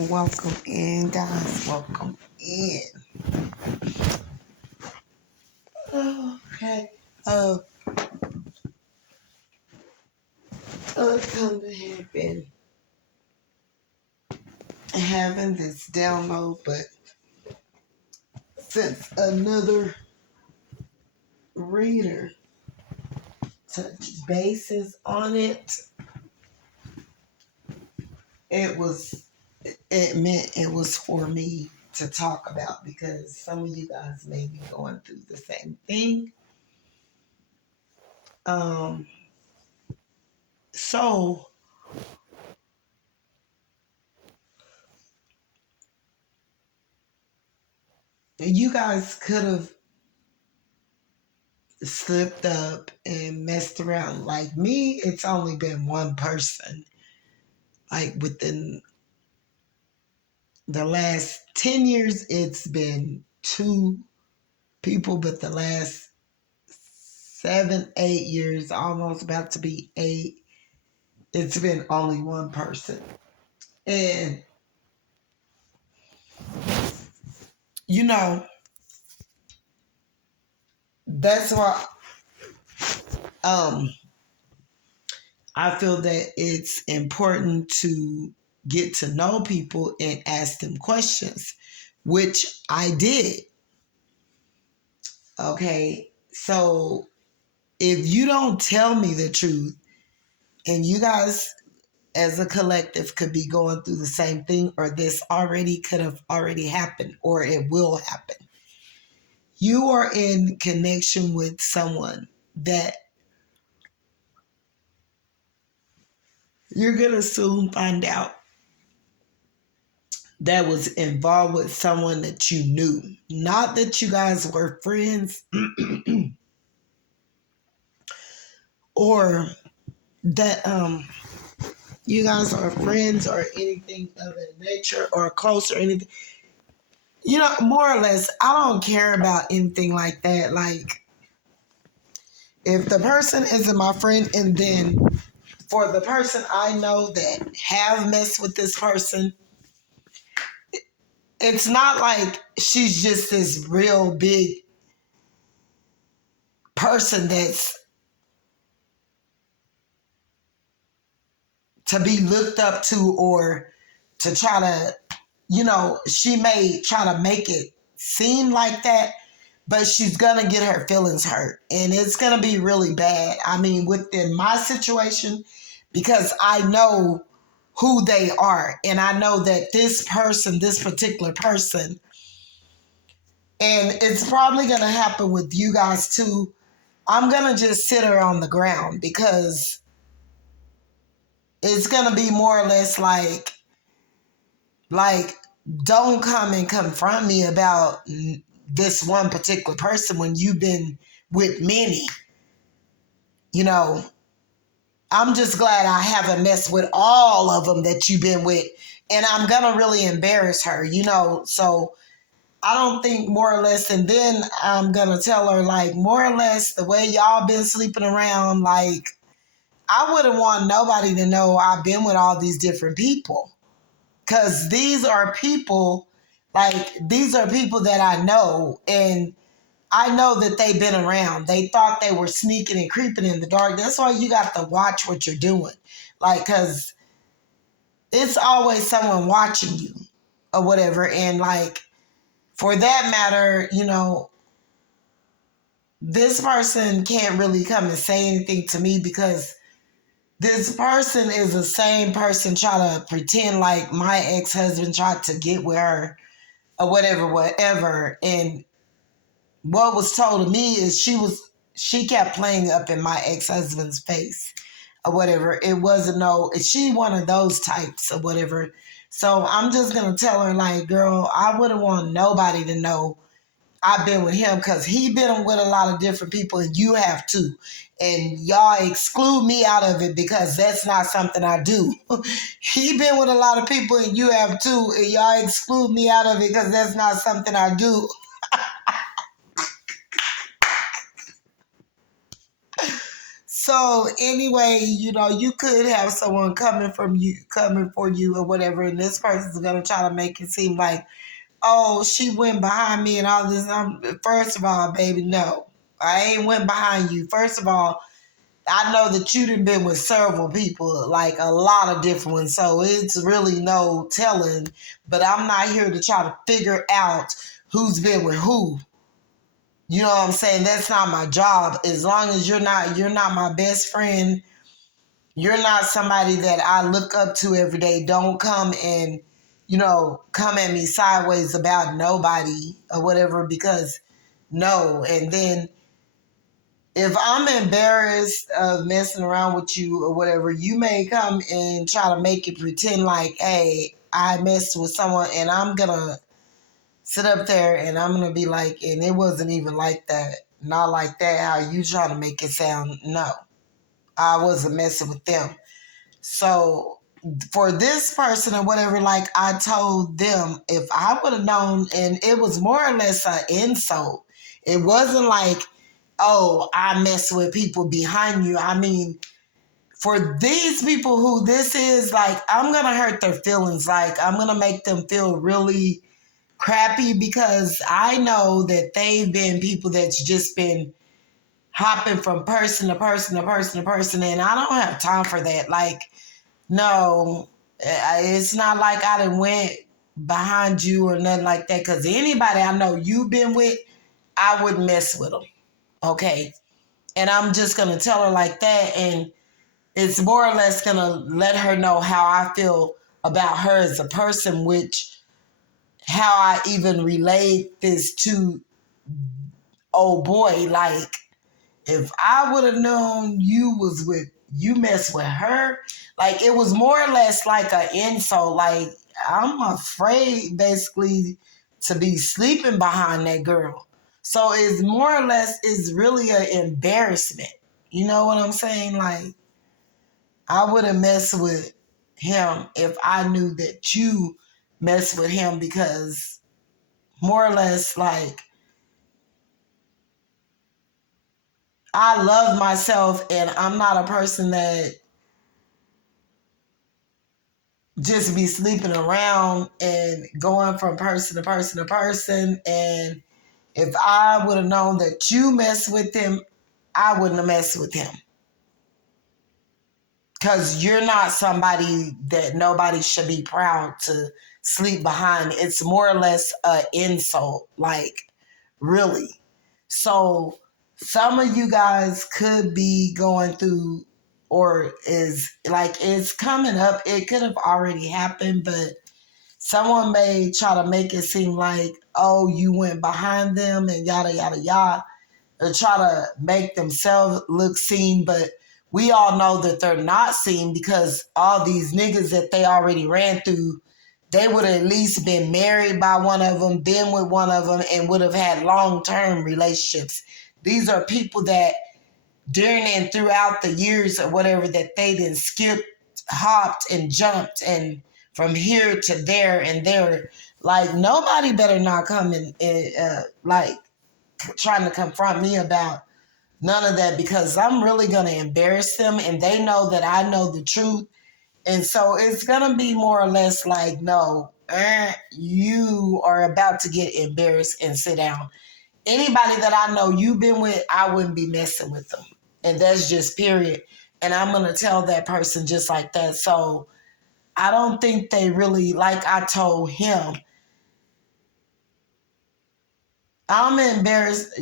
Welcome in, guys. Welcome in. Okay. Come to have been having this download, but since another reader touched bases on it, it meant it was for me to talk about because some of you guys may be going through the same thing. So you guys could have slipped up and messed around. Like me, it's only been one person. Like within the last 10 years, it's been two people, but the last 7, 8 years, almost about to be 8, it's been only one person. And, you know, that's why I feel that it's important to get to know people and ask them questions, which I did. Okay, so if you don't tell me the truth, and you guys as a collective could be going through the same thing, or this already could have already happened, or it will happen. You are in connection with someone that you're going to soon find out that was involved with someone that you knew. Not that you guys were friends or that you guys are friends or anything of that nature or close or anything. You know, more or less, I don't care about anything like that. Like, if the person isn't my friend, and then for the person I know that have messed with this person, it's not like she's just this real big person that's to be looked up to or to try to, she may try to make it seem like that, but she's going to get her feelings hurt. And it's going to be really bad. I mean, within my situation, because I know who they are. And I know that this particular person, and it's probably going to happen with you guys too. I'm going to just sit her on the ground because it's going to be more or less like, don't come and confront me about this one particular person when you've been with many. You know, I'm just glad I haven't messed with all of them that you've been with. And I'm going to really embarrass her, So I don't think more or less. And then I'm going to tell her, like, more or less the way y'all been sleeping around, like, I wouldn't want nobody to know I've been with all these different people. Because these are people that I know, and I know that they've been around. They thought they were sneaking and creeping in the dark. That's why you got to watch what you're doing. Like, because it's always someone watching you or whatever. And, like, for that matter, this person can't really come and say anything to me because this person is the same person trying to pretend like my ex-husband tried to get with her or whatever. And what was told to me is she kept playing up in my ex-husband's face or whatever. It wasn't she one of those types or whatever. So I'm just going to tell her, like, girl, I wouldn't want nobody to know I've been with him because he been with a lot of different people and you have too. And y'all exclude me out of it because that's not something I do. He been with a lot of people and you have too. And y'all exclude me out of it because that's not something I do. So anyway, you could have someone coming for you or whatever, and this person's gonna try to make it seem like, oh, she went behind me and all this. First of all, baby, no, I ain't went behind you. First of all, I know that you done been with several people, like a lot of different ones, so it's really no telling. But I'm not here to try to figure out who's been with who. You know what I'm saying? That's not my job. As long as you're not my best friend, you're not somebody that I look up to every day. Don't come and, come at me sideways about nobody or whatever, because no. And then if I'm embarrassed of messing around with you or whatever, you may come and try to make it pretend like, hey, I messed with someone, and I'm going to sit up there and I'm going to be like, and it wasn't even like that. Not like that, how you trying to make it sound. No, I wasn't messing with them. So for this person or whatever, like I told them, if I would have known, and it was more or less an insult. It wasn't like, oh, I mess with people behind you. I mean, for these people who this is, like, I'm going to hurt their feelings. Like, I'm going to make them feel really crappy, because I know that they've been people that's just been hopping from person to person to person to person, and I don't have time for that. Like, no, it's not like I done went behind you or nothing like that, because anybody I know you've been with, I wouldn't mess with them, okay? And I'm just going to tell her like that, and it's more or less going to let her know how I feel about her as a person, which how I even relate this to old boy. Like, if I would have known you mess with her, like, it was more or less like an insult. Like, I'm afraid basically to be sleeping behind that girl. So it's more or less is really an embarrassment. You know what I'm saying? Like, I wouldn't mess with him if I knew that you mess with him, because more or less, like, I love myself, and I'm not a person that just be sleeping around and going from person to person to person. And if I would have known that you mess with him, I wouldn't have messed with him. Because you're not somebody that nobody should be proud to sleep behind. It's more or less an insult, like, really. So some of you guys could be going through, or is like, it's coming up. It could have already happened, but someone may try to make it seem like, oh, you went behind them and yada, yada, yada, or try to make themselves look seen. But we all know that they're not seen, because all these niggas that they already ran through, they would have at least been married by one of them, been with one of them, and would have had long-term relationships. These are people that during and throughout the years or whatever, that they then skipped, hopped, and jumped, and from here to there and there. Like, nobody better not come and like, trying to confront me about none of that, because I'm really going to embarrass them, and they know that I know the truth. And so it's going to be more or less like, no, you are about to get embarrassed and sit down. Anybody that I know you've been with, I wouldn't be messing with them. And that's just period. And I'm going to tell that person just like that. So I don't think they really, like I told him, I'm embarrassed.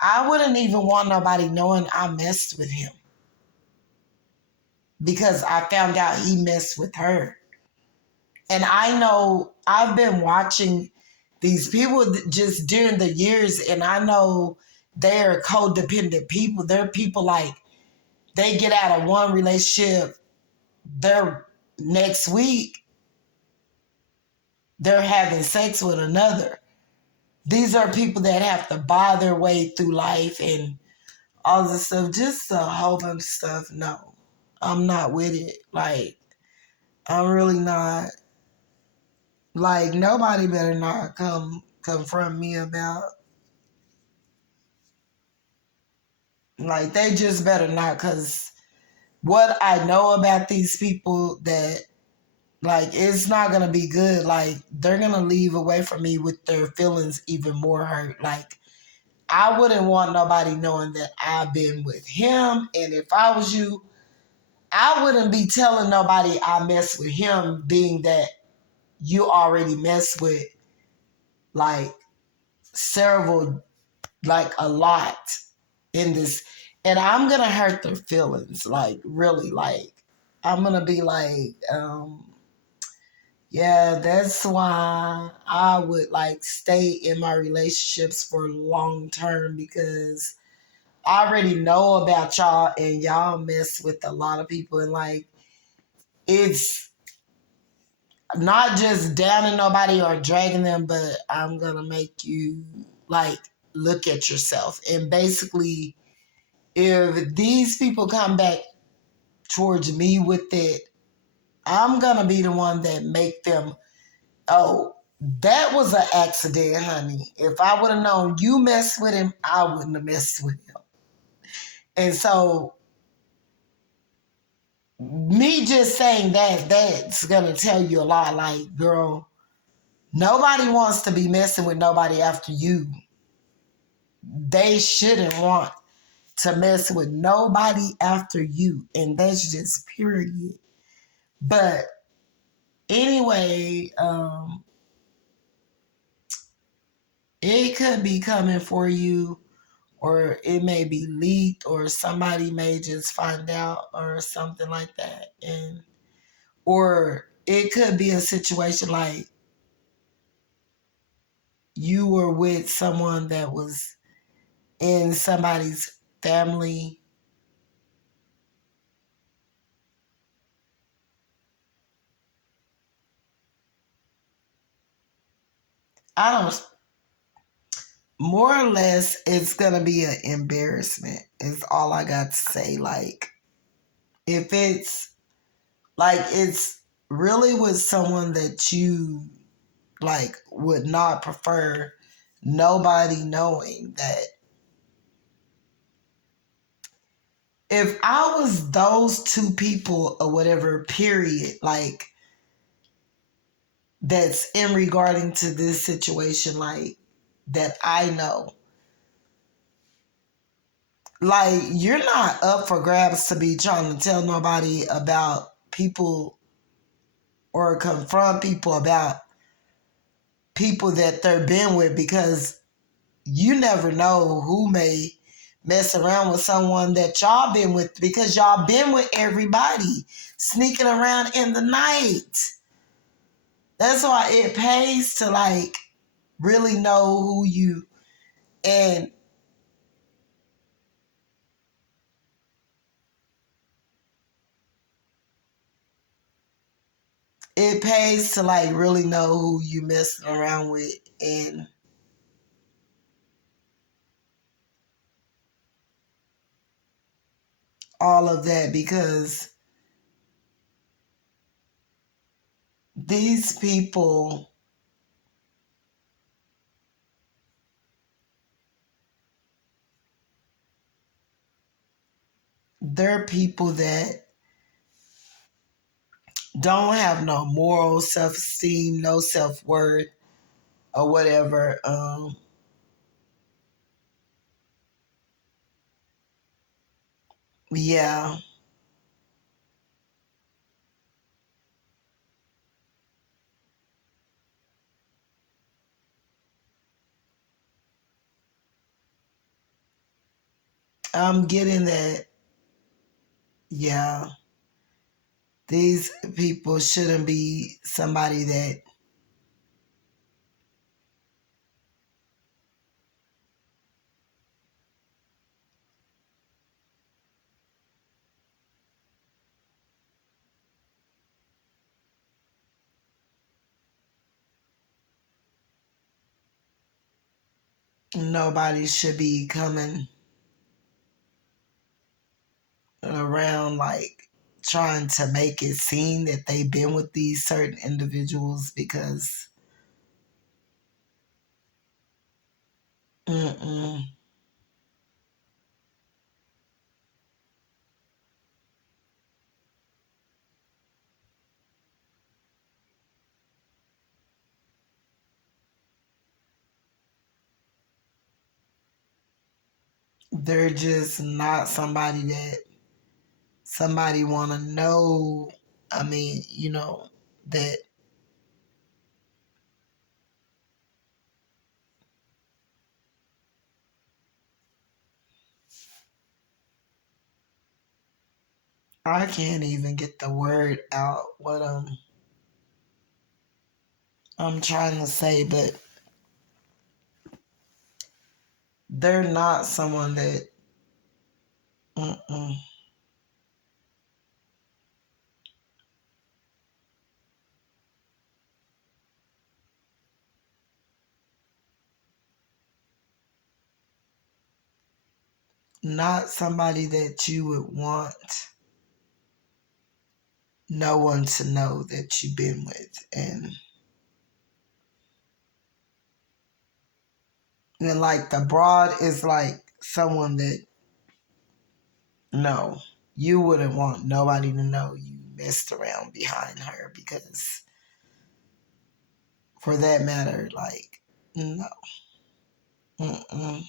I wouldn't even want nobody knowing I messed with him, because I found out he messed with her. And I know I've been watching these people just during the years, and I know they're codependent people. They're people like, they get out of one relationship, they're next week, they're having sex with another. These are people that have to buy their way through life and all this stuff, just a whole bunch of stuff. No, I'm not with it. Like, I'm really not. Like, nobody better not come confront me about Like they just better not, because what I know about these people, that like it's not gonna be good. Like they're gonna leave away from me with their feelings even more hurt. Like I wouldn't want nobody knowing that I've been with him. And if I was you, I wouldn't be telling nobody I mess with him, being that you already mess with like several, like a lot in this. And I'm gonna hurt their feelings, like really, like I'm gonna be like, yeah, that's why I would like stay in my relationships for long term, because I already know about y'all and y'all mess with a lot of people, and like it's not just downing nobody or dragging them, but I'm gonna make you like look at yourself. And basically, if these people come back towards me with it, I'm gonna be the one that make them, oh, that was an accident, honey. If I would have known you messed with him, I wouldn't have messed with him. And so me just saying that, that's gonna tell you a lot. Like, girl, nobody wants to be messing with nobody after you. They shouldn't want to mess with nobody after you. And that's just period. But anyway, it could be coming for you, or it may be leaked, or somebody may just find out or something like that. And or it could be a situation like you were with someone that was in somebody's family. I don't, more or less, it's gonna be an embarrassment, is all I got to say. Like, if it's like it's really with someone that you like would not prefer nobody knowing that. If I was those two people or whatever, period, like that's in regarding to this situation, like that I know, like you're not up for grabs to be trying to tell nobody about people or confront people about people that they're been with, because you never know who may mess around with someone that y'all been with, because y'all been with everybody sneaking around in the night. That's why it pays to like really know who you, and it pays to like really know who you messing around with and all of that, because these people, they're people that don't have no moral self-esteem, no self-worth or whatever. Yeah, I'm getting that. Yeah, these people shouldn't be somebody that nobody should be coming around like trying to make it seem that they've been with these certain individuals, because mm-mm, They're just not somebody that somebody want to know. I mean, that I can't even get the word out what I'm trying to say, but they're not someone that mm-mm, not somebody that you would want no one to know that you've been with. And like the broad is like someone that no, you wouldn't want nobody to know you messed around behind her because for that matter, like no. Mm-mm.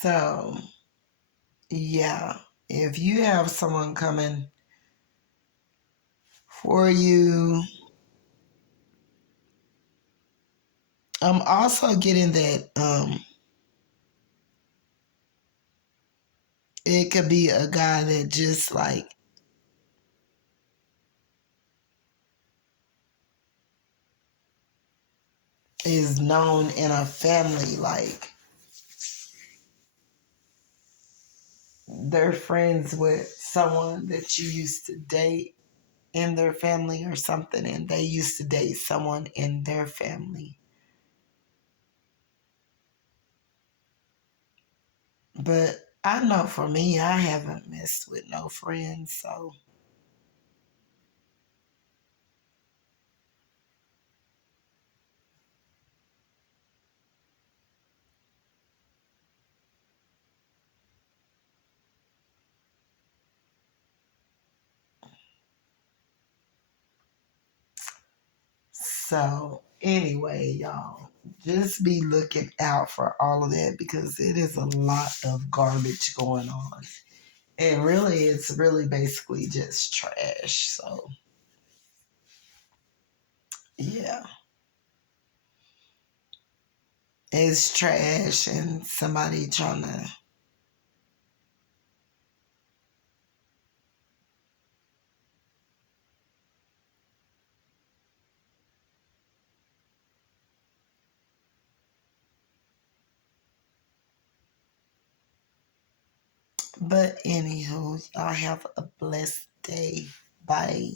So yeah, if you have someone coming for you, I'm also getting that it could be a guy that just like is known in a family, like they're friends with someone that you used to date in their family or something, and they used to date someone in their family. But I know for me, I haven't messed with no friends, so anyway, y'all, just be looking out for all of that because it is a lot of garbage going on. And really, it's really basically just trash. So, yeah, it's trash and somebody trying to. But anywho, y'all have a blessed day. Bye.